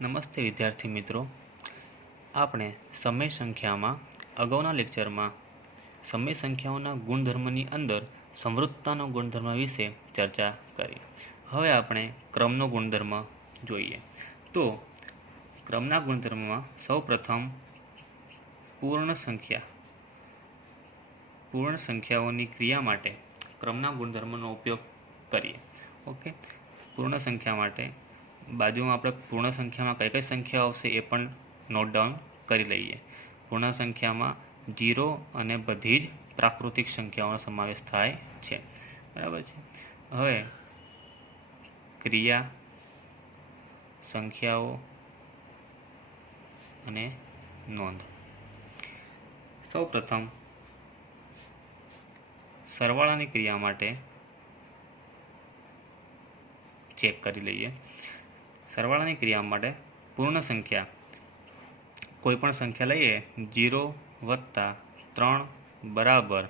નમસ્તે વિદ્યાર્થી મિત્રો, આપણે સમય સંખ્યામાં અગાઉના લેક્ચરમાં સમય સંખ્યાઓના ગુણધર્મની અંદર સંવૃત્તાનો ગુણધર્મ વિશે ચર્ચા કરી. હવે આપણે ક્રમનો ગુણધર્મ જોઈએ. તો ક્રમના ગુણધર્મમાં સૌપ્રથમ પૂર્ણ સંખ્યાઓની ક્રિયા માટે ક્રમના ગુણધર્મનો ઉપયોગ કરીએ. ઓકે, પૂર્ણ સંખ્યા માટે બાજુમાં આપણે પૂર્ણ સંખ્યામાં કઈ કઈ સંખ્યાઓ આવશે એ પણ નોટ ડાઉન કરી લઈએ. પૂર્ણ સંખ્યામાં 0 અને બધી જ પ્રાકૃતિક સંખ્યાઓનો સમાવેશ થાય છે. બરાબર છે. હવે ક્રિયા, સંખ્યાઓ અને નોંધ. સૌપ્રથમ સરવાળાની ક્રિયા માટે ચેક કરી લઈએ. સરવાળાની ક્રિયા માટે પૂર્ણ સંખ્યા કોઈ પણ સંખ્યા લઈએ 0 વત્તા 3 બરાબર.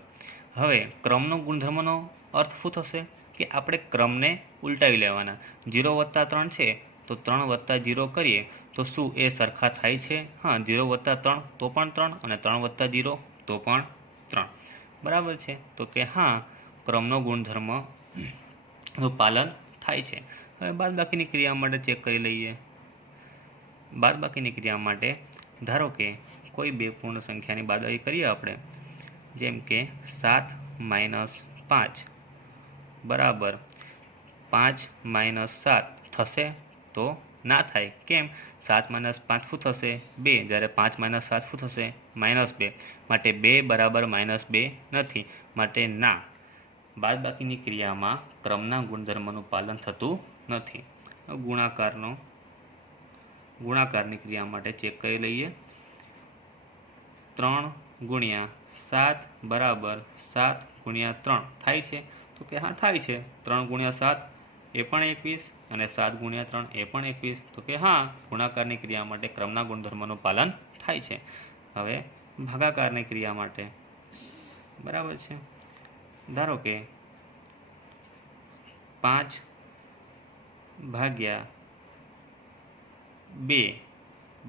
હવે ક્રમનો ગુણધર્મનો અર્થ શું થશે કે આપણે ક્રમને ઉલટાવી લેવાના. 0 વત્તા 3 છે તો 3 વત્તા 0 કરીએ તો શું એ સરખા થાય છે? હા, 0 વત્તા 3 તો પણ 3 અને 3 વત્તા 0 તો પણ 3. બરાબર છે. તો કે હા, ક્રમનો ગુણધર્મનું પાલન થાય છે. હવે બાદબાકીની ક્રિયા માટે ચેક કરી લઈએ. બાદબાકીની ક્રિયા માટે ધારો કે કોઈ બે પૂર્ણ સંખ્યાની બાદબાકી કરીએ આપણે, જેમ કે 7 - 5 બરાબર 5 - 7 થશે? તો ના થાય. કેમ? 7 - 5 શું થશે? 2. જ્યારે 5 - 7 શું થશે? -2. માટે 2 બરાબર -2 નથી, માટે ના. બાદબાકીની ક્રિયામાં ક્રમના ગુણધર્મનું પાલન થતું નથી. ગુણાકારની ક્રિયા માટે ચેક કરી લઈએ. 3 × 7 બરાબર 7 × 3 થાય છે? તો કે હા, થાય છે. 3 × 7 એ પણ 21 અને 7 × 3 એ પણ 21. તો કે હા, ગુણાકારની ક્રિયા માટે ક્રમના ગુણધર્મનું પાલન થાય છે. હવે ભાગાકારની ક્રિયા માટે બરાબર છે. ધારો કે 5 ભાગ્યા 2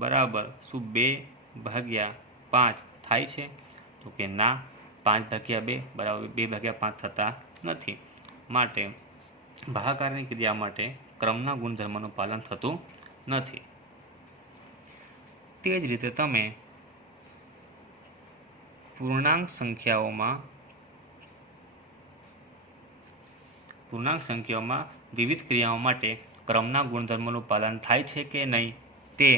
બરાબર શું 2 ભાગ્યા 5 થાય છે? તો કે ના, 5 ભાગ્યા 2 બરાબર 2 ભાગ્યા 5 થતા નથી. માટે ભાગાકારની ક્રિયા માટે ક્રમના ગુણધર્મનું પાલન થતું નથી. તે જ રીતે તમે પૂર્ણાંક સંખ્યાઓમાં વિવિધ ક્રિયાઓ માટે ક્રમના ગુણધર્મનું પાલન થાય છે કે નહીં તે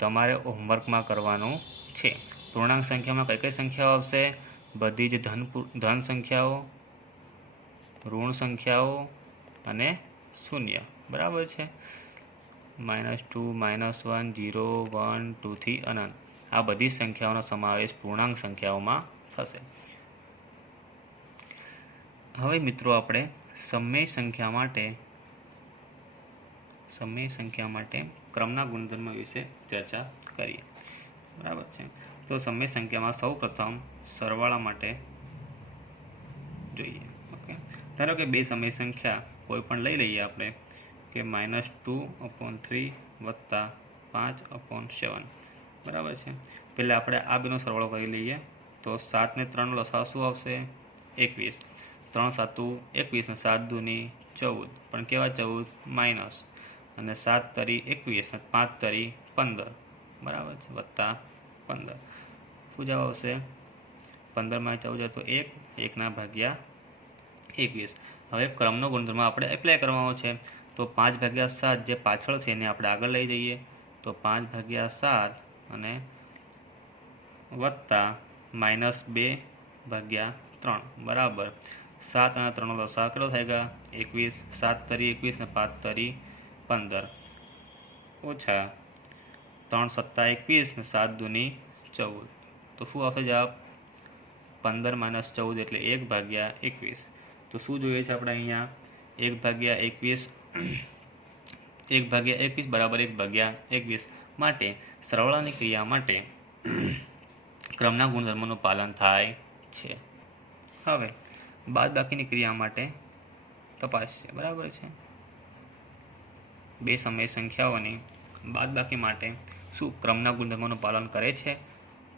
તમારે હોમવર્કમાં કરવાનું છે. પૂર્ણાંક સંખ્યામાં કઈ કઈ સંખ્યાઓ આવશે? બધી જ ધન સંખ્યાઓ, ઋણ સંખ્યાઓ અને શૂન્ય. બરાબર છે. -2, -1, 0, 1, 2 થી અનંત. આ બધી સંખ્યાઓનો સમાવેશ પૂર્ણાંક સંખ્યાઓમાં થશે. હવે મિત્રો આપણે સમય સંખ્યા માટે ક્રમના ગુણધર્મ વિશે ચર્ચા કરીએ. બરાબર છે. તો સમય સંખ્યામાં સૌપ્રથમ સરવાળા માટે જોઈએ. ઓકે, ધારો કે બે સમય સંખ્યા કોઈ પણ લઈ લઈએ આપણે કે -2/3 વત્તા 5/7. બરાબર છે. પહેલાં આપણે આ બેનો સરવાળો કરી લઈએ. તો 7 ને 3 લસાઅ શું આવશે? 21. 3 × 7 = 21 અને 7 × 2 = 14. પણ કેવા 14? માઇનસ. અને 7 તરી 21 અને 5 તરી 15. બરાબર છે. વત્તા 15. શું જવાબ આવશે? 15 માં 14 જાય તો 1, 1/21. હવે ક્રમનો ગુણધર્મ આપણે એપ્લાય કરવાનો છે. તો 5/7 જે પાછળ છે એને આપણે આગળ લઈ જઈએ. તો 5/7 અને વત્તા -2/3 બરાબર 7 અને 3 નો લસાઅ કેટલો થાય ગયા? 21. 7 તરી 21 અને 5 તરી 15 ઓછા 3 × 7 = 21 અને 7 × 2 = 14. તો શું આવશે જવાબ? 15 - 14 એટલે 1/21. તો શું જોઈએ છે આપણે અહીંયા? 1/21 બરાબર 1/21. માટે સરવાળાની ક્રિયા માટે ક્રમના ગુણધર્મનું પાલન થાય છે. હવે બાદબાકીની ક્રિયા માટે તપાસ છે. બરાબર છે. બે સમય સંખ્યાઓની બાદબાકી માટે શું ક્રમના ગુણધર્મોનું પાલન કરે છે?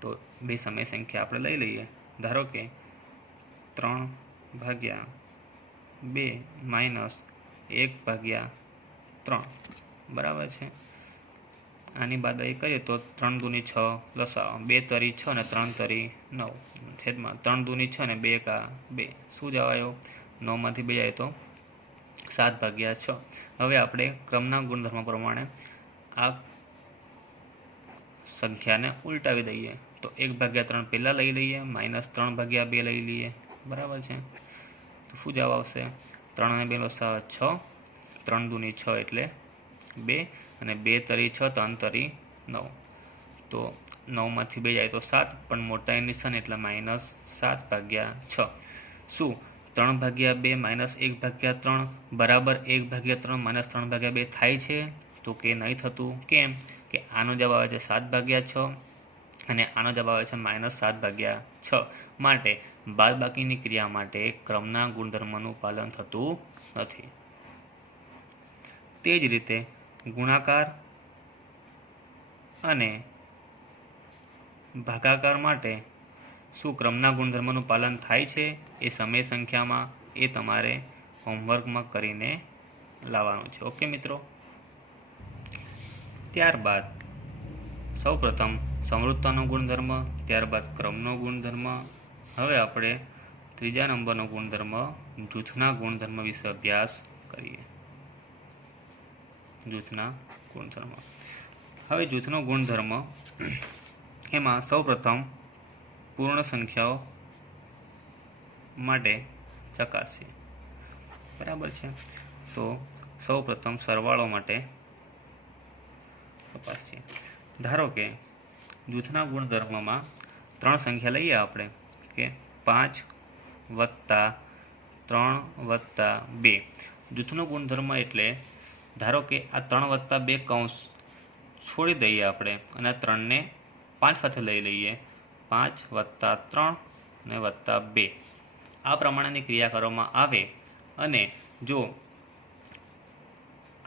તો બે સમય સંખ્યા આપણે લઈ લઈએ. ધારો કે 3/2 માઇનસ 1/3 બરાબર છે. આની બાદબાકી કરીએ તો 3 દૂની 6 લસાઅ, 2 તરી 6 અને 3 તરી 9 છેદમાં 3 દૂની 6 અને 2 એકા 2. શું જવાબ આવ્યો? 9 માંથી 2 જાય તો 7/6. હવે આપણે ક્રમના ગુણધર્મ પ્રમાણે આ સંખ્યાને ઉલટાવી દઈએ તો 1/3 પહેલાં લઈ લઈએ, -3/2 લઈ લઈએ. બરાબર છે. તો શું જવાબ આવશે? 3 અને 2 લસાઅ 6, 3 દૂની 6 એટલે 2 અને 2 તરી 6, 3 તરી 9. તો 9 માંથી 2 જાય તો 7, પણ મોટાની નિશાન એટલે -7/6. શું 3/2 -1/3 બરાબર 1/3 -3/2 થાય છે? તો કે નહીં થતું. કેમ કે આનો જવાબ આવે છે 7/6 અને આનો જવાબ આવે છે -7/6. માટે બાદબાકીની ક્રિયા માટે ક્રમના ગુણધર્મનું પાલન થતું નથી. તે જ રીતે ગુણાકાર અને ભાગાકાર માટે શું ક્રમના ગુણધર્મનું પાલન થાય છે? એ સમય સંખ્યામાં એ તમારે હોમવર્કમાં કરીને લાવવાનું છે. ઓકે મિત્રો. ત્યારબાદ સૌપ્રથમ સમૃદ્ધતાનો ગુણધર્મ, ત્યારબાદ ક્રમનો ગુણધર્મ. હવે આપણે ત્રીજા નંબરનો ગુણધર્મ જૂથના ગુણધર્મ વિશે અભ્યાસ કરીએ. જૂથના ગુણધર્મ. હવે જૂથનો ગુણધર્મ એમાં સૌપ્રથમ પૂર્ણ સંખ્યાઓ માટે ચકાસીએ. બરાબર છે. તો સૌપ્રથમ સરવાળો માટે તપાસીએ. ધારો કે જૂથના ગુણધર્મમાં 3 સંખ્યા લઈએ આપણે કે 5 + 3 + 2. જૂથનો ગુણધર્મ એટલે ધારો કે આ 3 + 2 કૌંસ છોડી દઈએ આપણે અને 3ને 5 સાથે લઈ લઈએ. 5 + 3 અને +2 આ પ્રમાણેની ક્રિયા કરવામાં આવે અને જો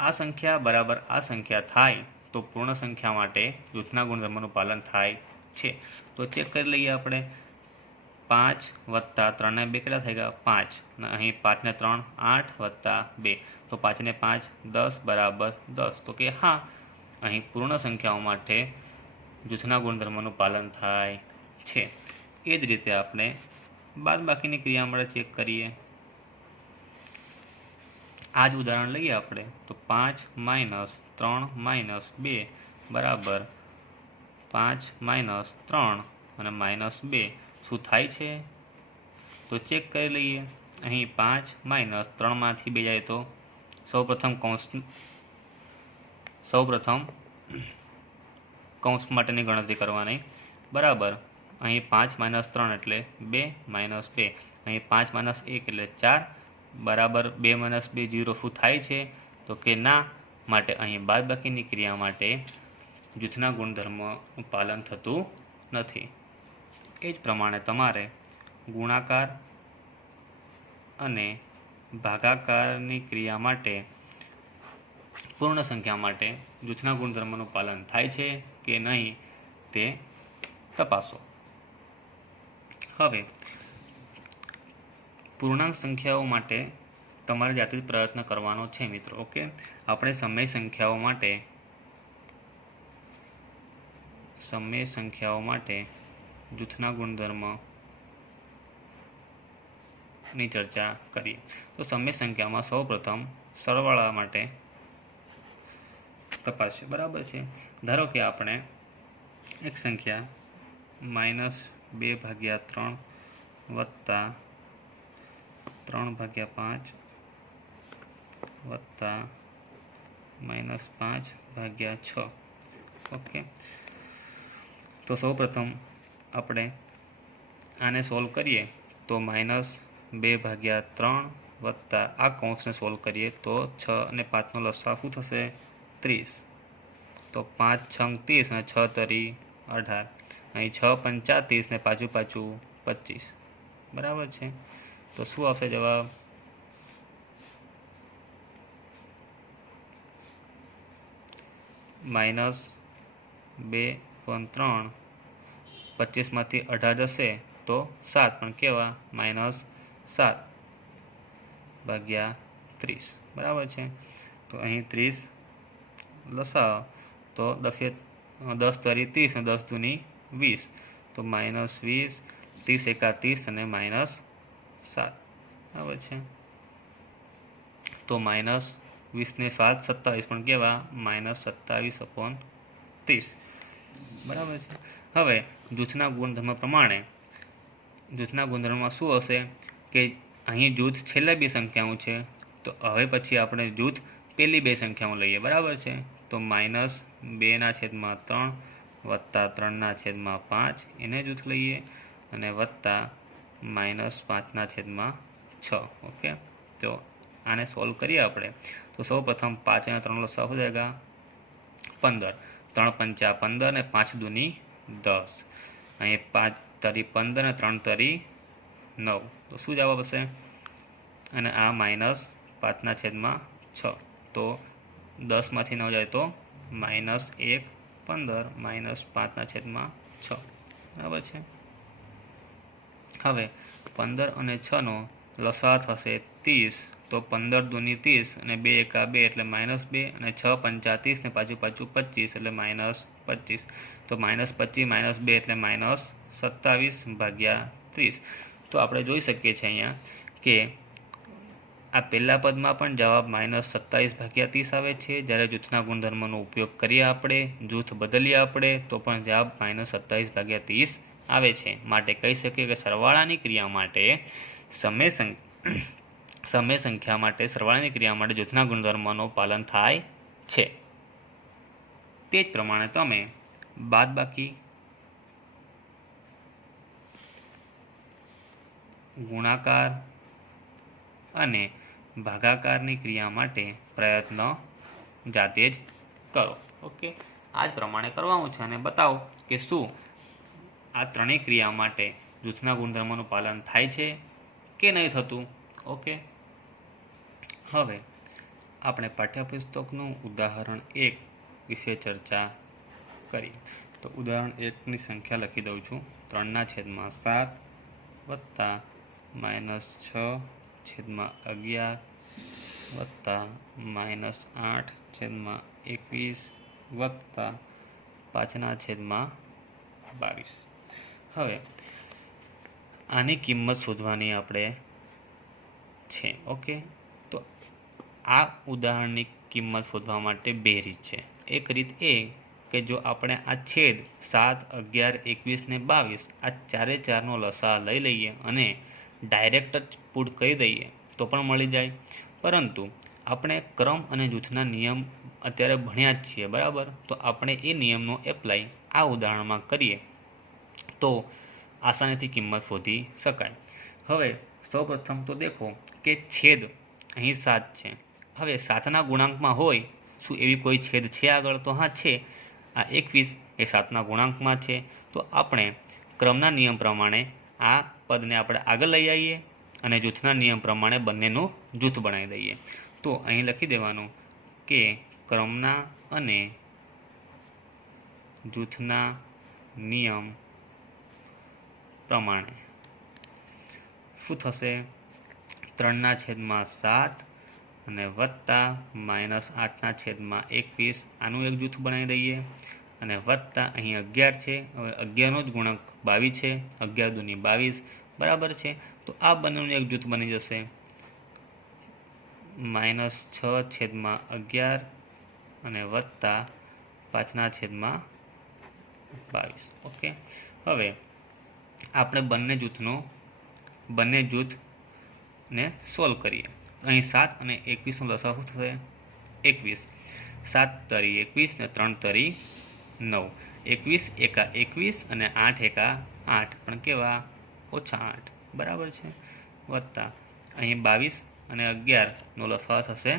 આ સંખ્યા બરાબર આ સંખ્યા થાય તો પૂર્ણ સંખ્યા માટે જૂથના ગુણધર્મનું પાલન થાય છે. તો ચેક કરી લઈએ આપણે. 5 + 3 ને 2 કેટલા થઈ ગયા? 5. અને અહીં 5 ને 3 8 + 2 તો 5 ને 5 10 = 10. તો કે હા, અહીં પૂર્ણ સંખ્યાઓ માટે જૂથના ગુણધર્મનું પાલન થાય છે. એ જ રીતે આપણે બાદબાકીની ક્રિયા માટે ચેક કરીએ. આ જ ઉદાહરણ લઈએ આપણે તો 5 - 3 - 2 બરાબર 5 - 3 અને -2. શું થાય છે? તો ચેક કરી લઈએ. અહીં 5 - 3 માંથી 2 જાય તો સૌપ્રથમ કૌંસ માટેની ગણતરી કરવાની. બરાબર. અહીં 5 - 3 એટલે 2 - 2. અહીં 5 - 1 એટલે 4 બરાબર 2 - 2 0. શું થાય છે? તો કે ના. માટે અહીં બાદબાકીની ક્રિયા માટે જૂથના ગુણધર્મનું પાલન થતું નથી. એ જ પ્રમાણે તમારે ગુણાકાર અને ભાગાકારની ક્રિયા માટે પૂર્ણ સંખ્યા માટે જૂથના ગુણધર્મનું પાલન થાય છે કે નહીં તે તપાસો. હવે પૂર્ણાંક સંખ્યાઓ માટે તમારે જાતે જ પ્રયત્ન કરવાનો છે મિત્રો. ઓકે. આપણે સમય સંખ્યાઓ માટે જૂથના ગુણધર્મની ચર્ચા કરીએ. તો સમય સંખ્યામાં સૌપ્રથમ સરવાળા માટે તપાસીએ. બરાબર છે. ધારો કે આપણે એક સંખ્યા -2/3 + 3/5 વત્તા -5/6. ઓકે. તો સૌપ્રથમ આપણે આને સોલ્વ કરીએ તો -2/3 વત્તા આ કૌંસને સોલ્વ કરીએ તો 6 અને 5નો લસાઅ શું થશે? 30. તો 5 × 6 = 30 અને 6 તરી 18. અહીં 6 × 5 = 30 ને પાછું 25. બરાબર છે. તો શું આવશે જવાબ? -2/3 25માંથી 18 જશે તો 7 પણ કેવા -7/30 બરાબર છે। તો અહીં 30 લસાવ તો 10 તરી 30 અને 10 દૂની 20 તો -20 30 એકા 30 અને -7 બરાબર છે। તો -20 ને 7 27 પણ કેવા -27/30 બરાબર છે। હવે જૂથના ગુણધર્મ પ્રમાણે જૂથના ગુણધર્મમાં શું હશે કે અહીં જૂથ છેલ્લા બે સંખ્યાઓ છે, તો હવે પછી આપણે જૂથ પહેલી બે સંખ્યાઓ લઈએ બરાબર છે। તો -2/3 વત્તા 3/5 એને જૂથ લઈએ અને વત્તા -5/6 ઓકે। તો આને સોલ્વ કરીએ આપણે તો સૌ પ્રથમ 5 અને 3 લસાઅ हो जाएगा 15 3 पंचा 15 ने 5 दूनी 10 અહીં 5 તરી 15 અને 3 તરી 9 તો શું જવાબ હશે અને આ -5/6 તો 10માંથી 9 જાય તો -1 15 -5/6 બરાબર છે। હવે 15 અને 6 નો લસાઅ થશે 30 તો 15 દૂની 30 અને 2 એકા 2 એટલે -2 અને 6 પંચા 30 ને પાછું 25 એટલે -25 તો -25 -2 એટલે -27/30 તો આપણે જોઈ શકીએ છીએ અહીંયા કે આ પહેલા પદમાં પણ જવાબ -27/30 આવે છે। જ્યારે જૂથના ગુણધર્મનો ઉપયોગ કરીએ આપણે જૂથ બદલીએ આપણે તો પણ જવાબ -27/30 આવે છે। માટે કહી શકીએ કે સરવાળાની ક્રિયા માટે સમય સંખ્યા માટે સરવાળાની ક્રિયા માટે જૂથના ગુણધર્મનું પાલન થાય છે। તે જ પ્રમાણે તમે બાદબાકી, ગુણાકાર અને ભાગાકારની ક્રિયા માટે પ્રયત્ન જાતે જ કરો ઓકે। આ જ પ્રમાણે કરવાનું છે અને બતાવો કે શું આ ત્રણેય ક્રિયા માટે જૂથના ગુણધર્મનું પાલન થાય છે કે નહીં થતું ઓકે। હવે આપણે પાઠ્યપુસ્તકનું ઉદાહરણ 1 વિશે ચર્ચા કરી તો ઉદાહરણ 1ની સંખ્યા લખી દઉં છું 3/7 વત્તા -6/11 વત્તા -8/21 વત્તા 5/22 હવે આની કિંમત શોધવાની આપણે છે ઓકે। તો આ ઉદાહરણની કિંમત શોધવા માટે બે રીત છે। એક રીત એ કે જો આપણે આ છેદ 7, 11, 21 ને 22 આ ચારે ચારનો લસાઅ લઈ લઈએ અને ડાયરેક્ટ જ પુટ કરી દઈએ તો પણ મળી જાય, પરંતુ આપણે ક્રમ અને જૂથના નિયમ અત્યારે ભણ્યા જ છીએ બરાબર। તો આપણે એ નિયમનો એપ્લાય આ ઉદાહરણમાં કરીએ તો આસાનીથી કિંમત શોધી શકાય। હવે સૌપ્રથમ તો દેખો કે છેદ અહીં 7 છે। હવે 7ના ગુણાંકમાં હોય શું એવી કોઈ છેદ છે આગળ? તો હા છે, આ 21 એ 7ના ગુણાંકમાં છે। તો આપણે ક્રમના નિયમ પ્રમાણે આ પદને આપણે આગળ લઈ આવીએ અને જૂથના નિયમ પ્રમાણે બંનેનું જૂથ બનાવી દઈએ। તો અહીં લખી દેવાનું કે ક્રમના અને જૂથના નિયમ પ્રમાણે શું થશે 3/7 અને વત્તા -8/21 આનું એક જૂથ બનાવી દઈએ અને વત્તા અહીં 11 છે। હવે 11નો જ ગુણાંક 22 છે, 11 દૂની 22 બરાબર છે। તો આ બંનેનું એક જૂથ બની જશે -6/11 અને વત્તા 5/22 ઓકે। હવે આપણે બંને જૂથને સોલ્વ કરીએ। અહીં 7 અને 21નો લસાઅ શું થશે 21 7 તરી 21 ને 3 તરી 9 21 એકા 21 અને 8 એકા 8 પણ કેવા -8 બરાબર છે, વત્તા અહીં 22 અને 11નો લસાઅ થશે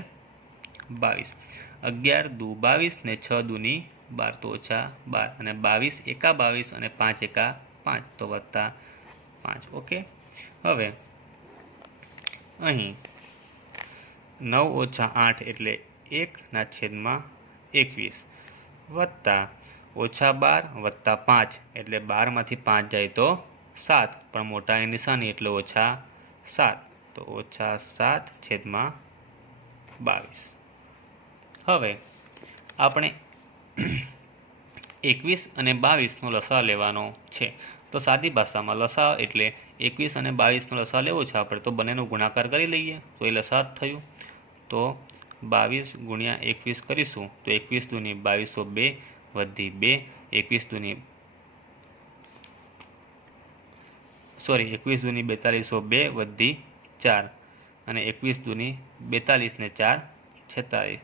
22 11 દુ 22 ને 6 દૂની 12 તો -12 અને 22 એકા 22 અને 5 એકા 5 તો વત્તા 5 ઓકે। હવે અહીં 9 - 8 એટલે 1/21 વત્તા -12 + 5 એટલે 12 માંથી 5 જાય તો 7, પણ મોટાની નિશાની એટલે -7, તો -7/22. હવે આપણે 21 અને 22નો લસા લેવાનો છે. તો સાદી ભાષામાં લસા એટલે 21 અને 22નો લસા લેવો છે આપણે, તો બંનેનો ગુણાકાર કરી લઈએ તો એ લસા જ થયું. તો 22 × 21 કરીશું તો 21 દૂની 2202 વધી 2, 21 દૂની 4202 વધી 4, અને 21 દૂની 42 ને 4 46.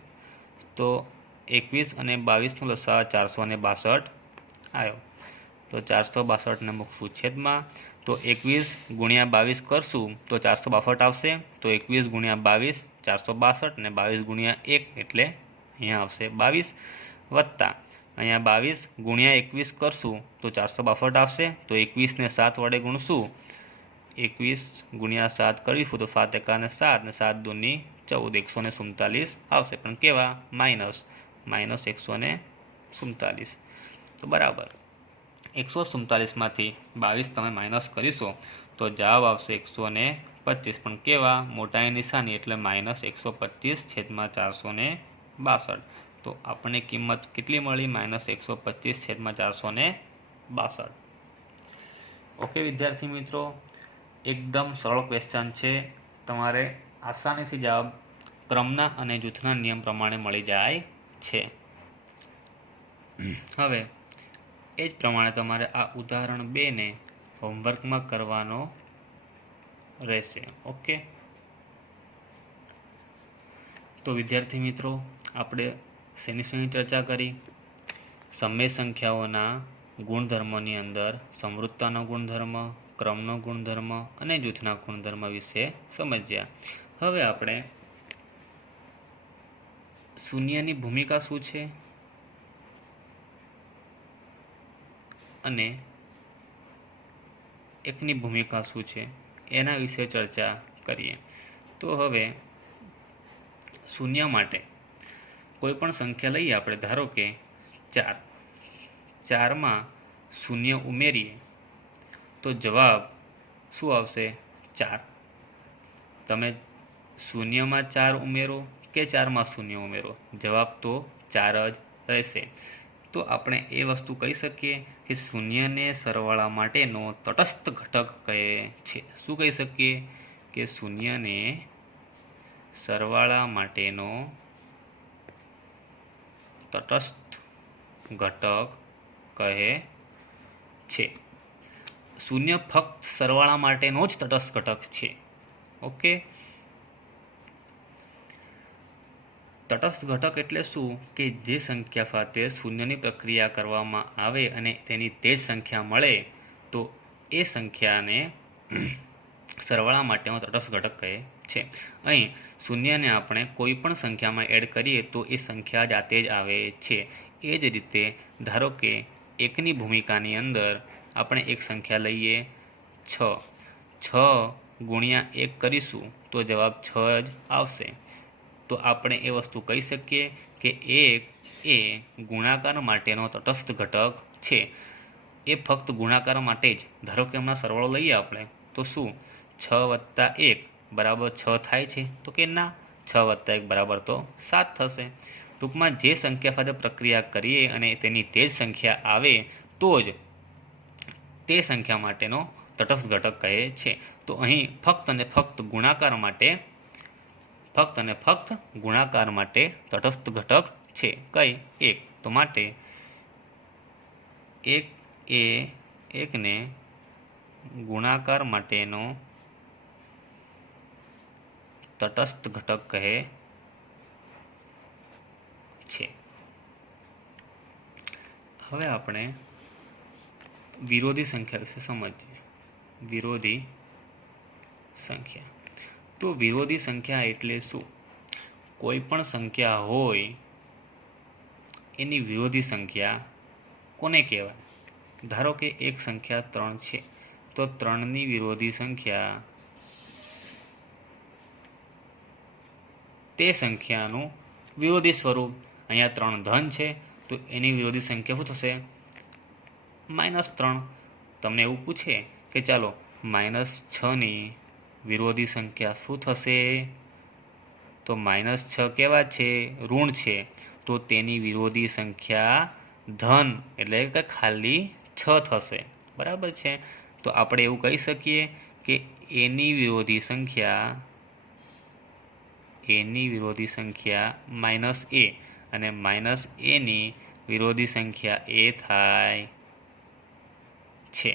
તો 21 અને 22નો લસા 462 આવ્યો. તો 462ને મૂકશું છેદમાં. તો 21 × 22 કરશું તો 462 આવશે. તો 21 × 22 462, ને 22 × 1 એટલે અહીંયા આવશે 22, વત્તા અહીંયા 22 × 21 કરશું તો 462 આવશે. તો 21ને 7 વડે ગુણશું, 21 × 7 કરીશું તો 7 × 1 = 7, ને 7 દૂની 14, 147 આવશે. પણ કેવા? -147. તો બરાબર 147માંથી 22 તમે માઇનસ કરીશો તો જવાબ આવશે 125, પણ કેવા? મોટાની નિશાની એટલે -125/462. તો આપણને કિંમત કેટલી મળી? -125/462. ઓકે વિદ્યાર્થી મિત્રો, એકદમ સરળ ક્વેશ્ચન છે. તમારે આસાનીથી જવાબ ક્રમના અને જૂથના નિયમ પ્રમાણે મળી જાય છે. હવે એ જ પ્રમાણે તમારે આ ઉદાહરણ 2ને હોમવર્કમાં કરવાનો રહેશે. ઓકે, તો વિદ્યાર્થી મિત્રો, આપણે શેની ચર્ચા કરી? સમય સંખ્યાઓના ગુણધર્મોની અંદર સમૃદ્ધતાનો ગુણધર્મ, ક્રમનો ગુણધર્મ અને જૂથના ગુણધર્મ વિશે સમજ્યા. હવે આપણે શૂન્યની ભૂમિકા શું છે અને એકની ભૂમિકા શું છે એના વિશે ચર્ચા કરીએ. તો હવે શૂન્ય માટે કોઈ પણ સંખ્યા લઈએ આપણે, ધારો કે 4. 4માં શૂન્ય ઉમેરીએ તો જવાબ શું આવશે? 4. તમે શૂન્યમાં 4 ઉમેરો કે 4માં શૂન્ય ઉમેરો, જવાબ તો 4 જ રહેશે. તો આપણે એ વસ્તુ કહી શકીએ કે શૂન્યને સરવાળા માટેનો તટસ્થ ઘટક કહે છે. શું કહી શકીએ? કે શૂન્યને સરવાળા માટેનો તટસ્થ ઘટક કહે છે. શૂન્ય ફક્ત સરવાળા માટેનો જ તટસ્થ ઘટક છે. ઓકે, તટસ્થ ઘટક એટલે શું? કે જે સંખ્યા સાથે શૂન્યની પ્રક્રિયા કરવામાં આવે અને તેની તે જ સંખ્યા મળે તો એ સંખ્યાને સરવાળા માટેનો તટસ્થ ઘટક કહે છે. અહીં શૂન્યને આપણે કોઈ પણ સંખ્યામાં એડ કરીએ તો એ સંખ્યા જાતે જ આવે છે. એ જ રીતે ધારો કે એકની ભૂમિકાની અંદર આપણે એક સંખ્યા લઈએ 6. 6 × 1 કરીશું તો જવાબ 6 જ આવશે. તો આપણે એ વસ્તુ કહી શકીએ કે 1 એ ગુણાકાર માટેનો તટસ્થ ઘટક છે. એ ફક્ત ગુણાકાર માટે જ. ધારો કે હમણાં સરવાળો લઈએ આપણે તો શું 6 + 1 = 6 થાય છે? તો કે ના, 6 + 1 તો 7 થશે. ટૂંકમાં જે સંખ્યા સાથે પ્રક્રિયા કરીએ અને તેની તે જ સંખ્યા આવે તો જ તે સંખ્યા માટેનો તટસ્થ ઘટક કહે છે. તો અહીં ફક્ત અને ફક્ત ગુણાકાર માટે તટસ્થ ઘટક છે. કઈ? 1. તો માટે 1 એ 1ને ગુણાકાર માટેનો તટસ્થ ઘટક કહે છે. હવે આપણે વિરોધી સંખ્યા વિશે સમજીએ. વિરોધી સંખ્યા. તો વિરોધી સંખ્યા એટલે શું? કોઈ પણ સંખ્યા હોય એની વિરોધી સંખ્યા કોને કહેવાય? ધારો કે એક સંખ્યા 3 છે તો 3ની વિરોધી સંખ્યા તે સંખ્યાનું વિરોધી સ્વરૂપ. અહીંયા 3 ધન છે તો એની વિરોધી સંખ્યા શું થશે? -3. તમને એવું પૂછે કે ચાલો -6ની વિરોધી સંખ્યા શું થશે? તો -6 કેવા છે? ઋણ છે, તો તેની વિરોધી સંખ્યા ધન એટલે કે ખાલી 6 થશે. બરાબર છે. તો આપણે એવું કહી શકીએ કે એની વિરોધી સંખ્યા -a અને -aની વિરોધી સંખ્યા a થાય છે.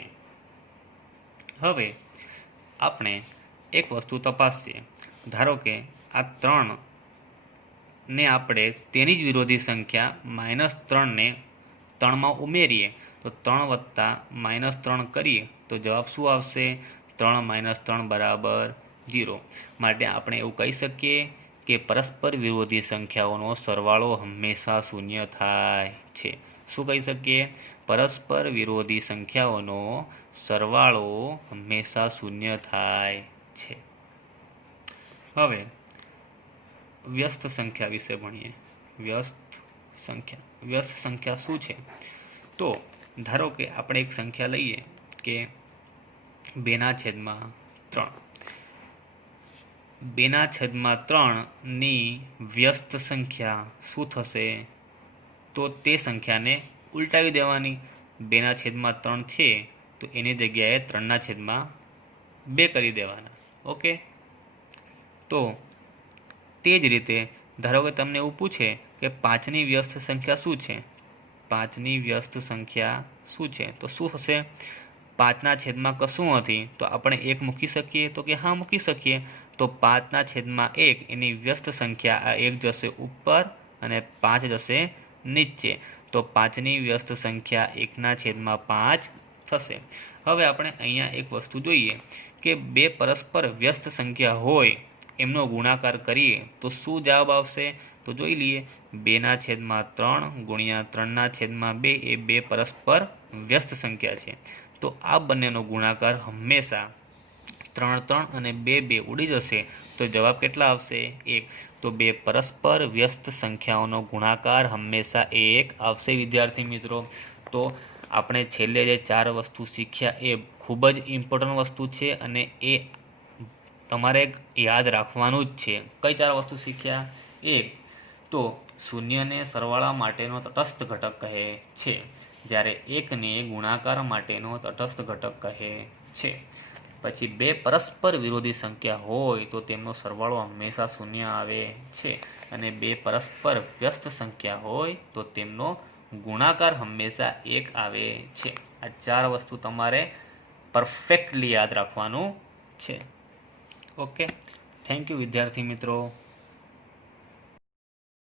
હવે આપણે એક વસ્તુ તપાસીએ. ધારો કે આ 3 ને આપણે તેની જ વિરોધી સંખ્યા -3ને 3માં ઉમેરીએ તો 3 વત્તા -3 કરીએ તો જવાબ શું આવશે? 3 - 3 બરાબર 0. માટે આપણે એવું કહી શકીએ કે પરસ્પર વિરોધી સંખ્યાઓનો સરવાળો હંમેશા શૂન્ય થાય છે. શું કહી શકીએ? પરસ્પર વિરોધી સંખ્યાઓનો સરવાળો હંમેશા શૂન્ય થાય છે. હવે વ્યસ્ત સંખ્યા વિશે ભણીએ. વ્યસ્ત સંખ્યા શું છે? તો ધારો કે આપણે એક સંખ્યા લઈએ કે 2/3. 2/3ની વ્યસ્ત સંખ્યા શું થશે? તો તે સંખ્યાને ઉલટાવી દેવાની. 2/3 છે તો એની જગ્યાએ 3/2 કરી દેવાના. ઓકે. તો તે જ રીતે ધારો કે તમને એવું પૂછે કે 5ની વ્યસ્ત સંખ્યા શું છે? 5ની વ્યસ્ત સંખ્યા શું છે? તો શું થશે? 5/1 કશું નથી તો આપણે 1 મૂકી શકીએ? તો કે હા, મૂકી શકીએ. તો 5/1 એની વ્યસ્ત સંખ્યા આ 1 જશે ઉપર અને 5 જશે નીચે. તો 5ની વ્યસ્ત સંખ્યા 1/5 થશે. હવે આપણે અહીંયા એક વસ્તુ જોઈએ કે બે પરસ્પર વ્યસ્ત સંખ્યા હોય એમનો ગુણાકાર કરીએ તો શું જવાબ આવશે? તો જોઈ લઈએ. 2/3 ગુણ્યા 3/2 એ બે પરસ્પર વ્યસ્ત સંખ્યા છે. તો આ બંનેનો ગુણાકાર હંમેશા 3 અને 2 ઉડી જશે તો જવાબ કેટલા આવશે? 1. તો બે પરસ્પર વ્યસ્ત સંખ્યાઓનો ગુણાકાર હંમેશા 1 આવશે. વિદ્યાર્થી મિત્રો, તો આપણે છેલ્લે જે 4 વસ્તુ શીખ્યા એ ખૂબ જ ઇમ્પોર્ટન્ટ વસ્તુ છે અને એ તમારે યાદ રાખવાનું જ છે. કઈ 4 વસ્તુ શીખ્યા? 1. તો શૂન્યને સરવાળા માટેનો તટસ્થ ઘટક કહે છે, જ્યારે 1ને ગુણાકાર માટેનો તટસ્થ ઘટક કહે છે. પછી 2 પરસ્પર વિરોધી સંખ્યા હોય તો તેમનો સરવાળો હંમેશા શૂન્ય આવે છે અને 2 પરસ્પર વ્યસ્ત સંખ્યા હોય તો તેમનો ગુણાકાર હંમેશા 1 આવે છે. આ 4 વસ્તુ તમારે પરફેક્ટલી યાદ રાખવાનું છે. ઓકે. થેન્ક યુ વિદ્યાર્થી મિત્રો.